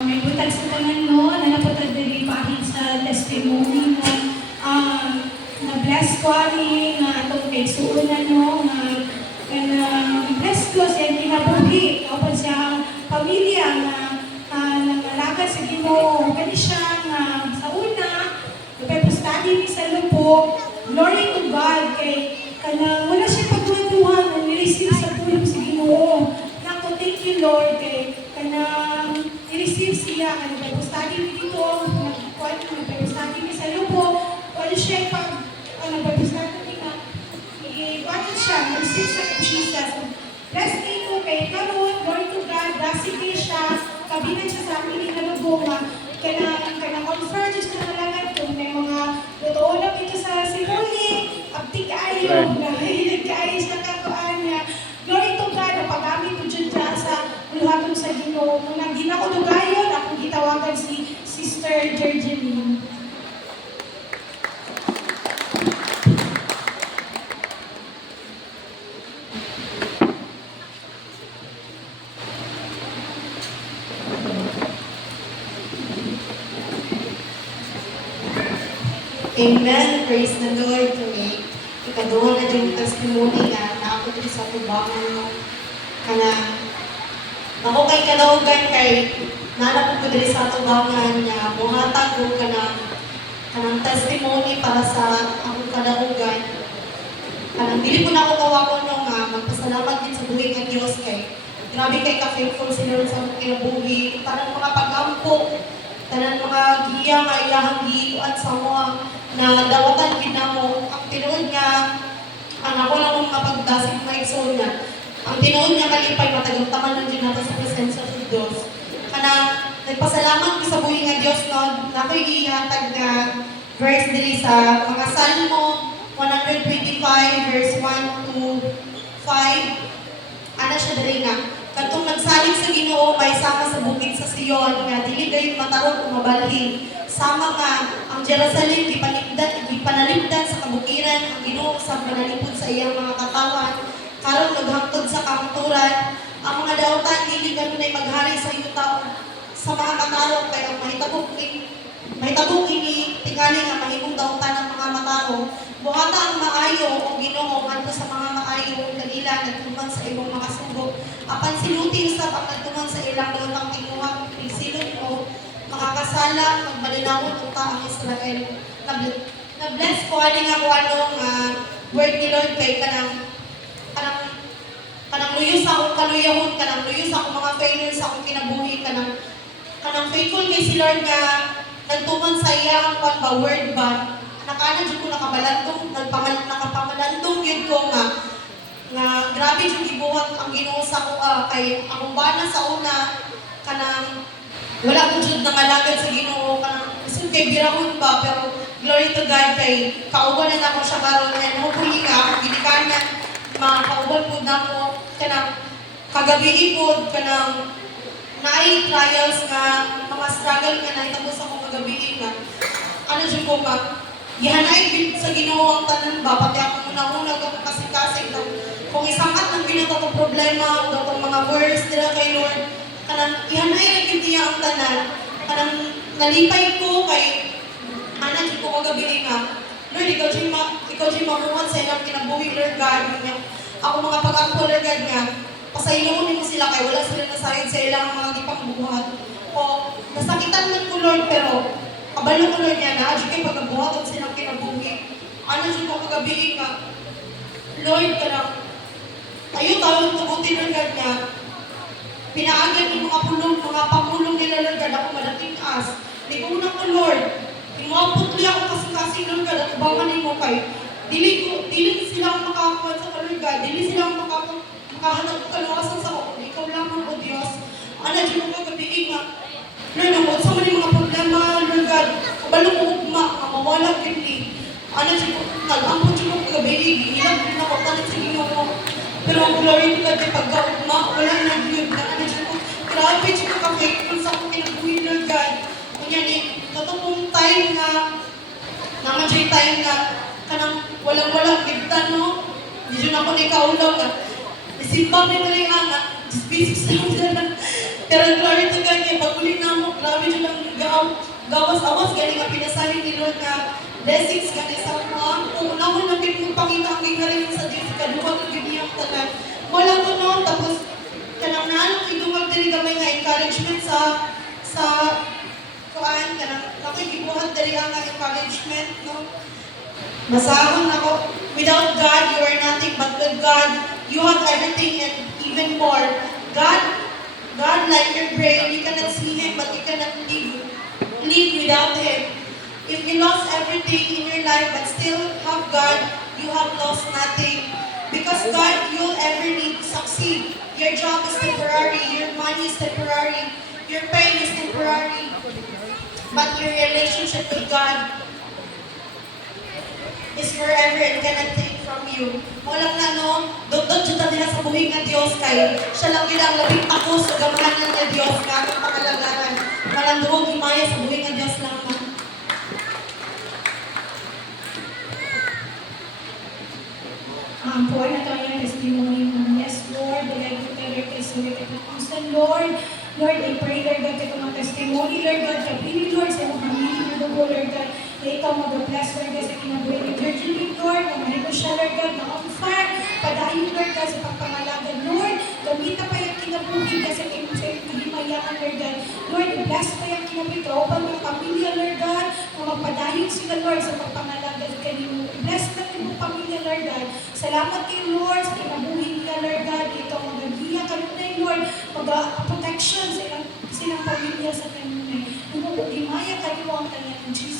May butag sa tanan no, na napatag diri pahit sa testimony mo. Na-bless ko ani nga atong kay suunan no, nga bless ko sa kinabuhi apan sa pamilya nga nangalakad sa Ginoo. Kani siya nga sa una, ipag-study ni sa lupo. Glory to God kay kana wala siya pagduduhan nga ni-receive sa tulong sa Ginoo. Nako, thank you Lord kay kanang i-receive siya kan ipag-study ni dito, ipag-study ni sa lupo. Wala siya pag ipag-study ni nga i-watch siya, i-receive sa Jesus. Bless ko kay karon, glory to God, dasige siya, kabinan siya sa amin na lubunga. Kanang confer just na nalangan kung may mga totoo lang dito sa simuli, abdi kaayo, nahilig kaayo sa kakuan niya. Glory to God, napagamit ko dyan sa uluhatong sa Ginoo. Kung nang di na ko dugayon, akong gitawagan si Sister Georgine. Amen. Praise the Lord to me. Ikaduha na yung testimony nga na ako din sa tubangan mo. Kana, ako kay kalaugan kay nanapod ko din sa tubangan niya. Buhatag ko kanang testimony para sa akong kalaugan. Kanang, dili ko na ako kawakon nung magpasalamat din sa buhay ng Diyos kay grabe kay ka-faithful sila sa akong kinabuhi. Tanang mga pag-ampo, tanang mga giya nga iyahang giikuan sa mga na dawatan ginamo ang tinuod nga ang ako lang mong kapagdasig maigsoon niya ang tinuod nga kalipay matagam-taman ng din natin sa presensya sa Diyos. Kana nagpasalamat ko sa buhay nga Diyos no, na ako'y ihatag nga verse dili sa mga Salmo 125 verse 1 to 5. Ana siya diri nga katong nagsalig sa Ginoo may sama sa bukid sa Sion nga dili dayon matarog o mabalhin. Sama nga ang Jerusalem gipanalipdan sa kabukiran ang Ginoo sa panalipod sa iyang mga katawan karon naghangtod sa kamturan ang mga daotan dili kanunay maghari sa yuta sa mga matarong kay ang mahitabo ini tingali nga mahimong daotan ng mga matarong buhata ang maayo o Ginoo ngadto sa mga maayo kanila nagtuman sa imong mga sugod apan sinuti usab ang nagtuman sa ilang daotang tinguha silot mo makakasala magmalinawon unta ang Israel. Na-bless ko ani nga kung anong word ni Lord kay kanang luyo sa akong kaluyahon, kanang luyo sa akong mga failures sa akong kinabuhi, kanang faithful kay si Lord nga nagtuman sa iya ang word ba nakana jud ko nakabalantong nakapamalandong yun ko nga grabe jud gibuhat ang Ginoo sa ako kay akong bana sa una kanang wala ko jud namalagad sa Ginoo kanang isun kay birahon ba pero glory to God kay kauban na ako siya karon and hopefully nga ako ginikanan makauban pud nako kanang kagabi ipod kanang naay trials nga mga struggle nga nahitabo sa akong kagabi nga ano jud ko ka gihanay sa Ginoo ang tanan ba pati ako una-una ako kasing-kasing kung isangat ng binato ko problema o itong mga words nila kay Lord kanang ihanay na kintiya ang tanan kanang nalipay ko kay ana jud ko kagabi nga Lord ikaw jud mamuhat sa ilang kinabuhi Lord God nga ako mga pag-ampo Lord God nga pasayloon mo sila kay wala sila nasayod sa ilang mga gipangbuhat o nasakitan man ko Lord pero kabalo ko Lord nga na jud kay pagbuhaton silang kinabuhi ana jud ko kagabi nga Lord kanang ayo tawag tugutin Lord God nga pinaagan ng mga pamulong nila Lord God ako madating as. Liguna ko Lord, ingaputli ako kasi Lord God at ubangan mo kay dili silang makakuha sa Lord God, dili silang makahanap ko kaluwasan sa ako. Ikaw lamang o Diyos. Ana di mo kagabi nga. Lord, ang sa mga mga problema Lord God, kabalo ko ugma, mawala kini. Ana di ko nag-ampun di mo kagabi, ilang din ako talit sa Ginoo. Pero ang glory to God ay pagkaugma, wala na yun. Grabe siya ka-faithful sa akong kinabuhi, Lord God. Kunya ni, katong time nga, naman siya time nga, kanang walang-walang gibtan, no? Hindi siya na ako ni kaulaw nga. Isimbang ni Maria nga, just basics lang sila. Pero glory to God, kaya pag-uling na mo gawas-awas galing ang pinasahin ni Lord na blessings gani sa mga kung unahon na mong pangita ang gingaling sa Diyos kaduwa ng ganiyang tanan. Wala ko no, tapos kanang naalong idungag diri gamay nga encouragement sa kuan kanang nakikibuhat diri ang encouragement no. Masahon ako, without God you are nothing, but with God you have everything and even more. God like your brain, you cannot see Him but you cannot live without Him. If you lost everything in your life but still have God, you have lost nothing. Because God, you'll ever need to succeed. Your job is temporary, your money is temporary, your pain is temporary. But your relationship with God is forever and cannot take from you. Walang na no, dot-dot juta nila sa buhay nga Diyos kay siya lang bilang labing takos sa gamahanan nga Diyos nga akong pangalagaran. Walang duwag himaya sa buhay nga Diyos lang man. Buhay na tayo yung testimony mo. Yes, Lord, dahil ko tayo testimony ka na constant, Lord. Lord, I pray, Lord God, ito mga testimony, Lord God, kapili, Lord, sa mga pamilya mo, Lord God, na ikaw mag-bless, Lord God, sa kinabuhay ni Virgin Lee, Lord, na mahito siya, Lord God, na on fire, padayon, Lord God, sa pagpangalaga, Lord, gamita pa yung kinabuhay ka sa kahimayaan, Lord God, Lord, bless pa yung kinabuhay ka, upang ng pamilya, Lord God, na magpadayon sila, Lord, sa pagpangalaga kanino, bless pa yung pamilya, Lord God, salamat kayo, Lord, sa kinabuhay niya, Lord God, ikaw magagiya ka na, Lord, mag-protection sa silang pamilya sa kanino, himaya kayo ang kanya, in Jesus'